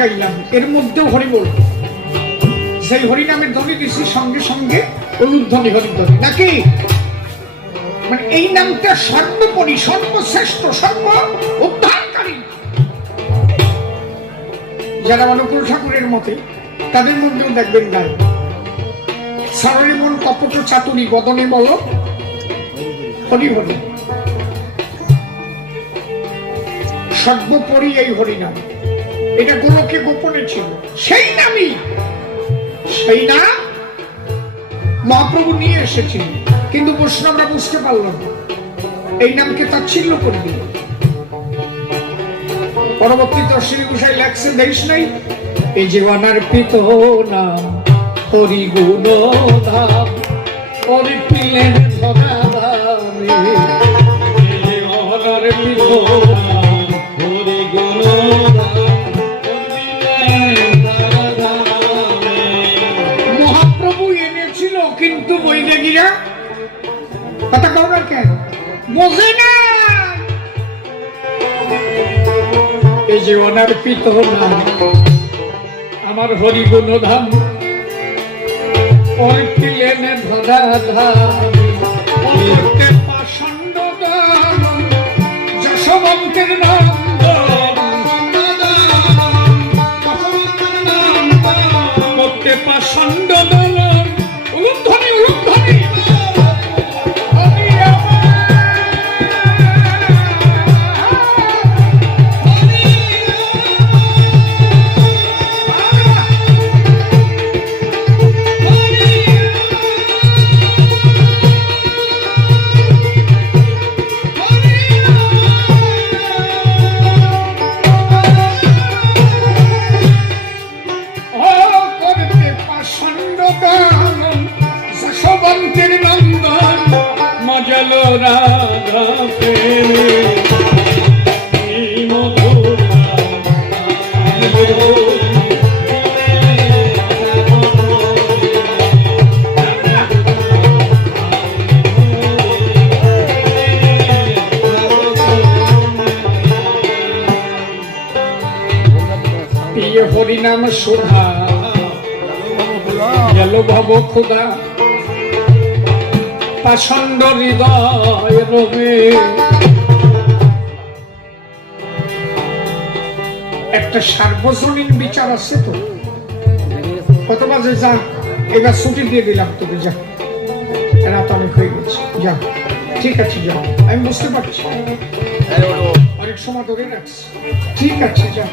গাইলাম, এর মধ্যেও হরিবোল, সেই হরিনামের ধ্বনি দিছি সঙ্গে সঙ্গে অনুধ্বনি হরিধ্বনি, নাকি? মানে এই নামটা সর্বোপরি, সর্বশ্রেষ্ঠ, সর্ব উদ্ধারকারী। যারা অনুকূল ঠাকুরের মতে, তাদের মধ্যেও দেখবেন গায় সারণী মন কপট চাতুরী বদনে বলো হরি হরি। সর্বোপরি এই হরিনাম, এটা গোলকে গোপনে ছিল, সেই নামই, সেই নাম মহাপ্রভু নিয়ে এসেছিলেন, কিন্তু বৈষ্ণবরা বুঝতে পারল না, এই নামকে তাচ্ছিল্য করে দিল। পরবর্তীতে শ্রী গোসাই লেখছে, দেশ নাই এই জীবনার পিত নাম হরি গুণ ধাম, হরি পিলেন ধরা ধামে জীবনার পিত নাম হরি গুণ ধাম, মহাপ্রভু এনেছিল, কিন্তু বৈরাগীরা কথা কওনা কেন বোঝে না। এই জীবনার পিত নাম আমার হরি গুণ ধাম, ওই পিলেন ধরা ধাম, পাষণ্ড দাম যশবন্তের নন্দন, করতে পাষণ্ড দাম উলুধ্বনি উলুধ্বনি। হরিনাম শোভা গেল ভব ক্ষুধা, পাষণ্ড হৃদয় রবে। একটা সার্বজনীন বিচার আছে তো, কত বাজে? যা, এবার ছুটি দিয়ে দিলাম তোকে, যা, রাত অনেক হয়ে গেছে, যা। ঠিক আছে, যা, আমি বুঝতে পারছি অনেক সময় ধরে রাখছি, ঠিক আছে, যা।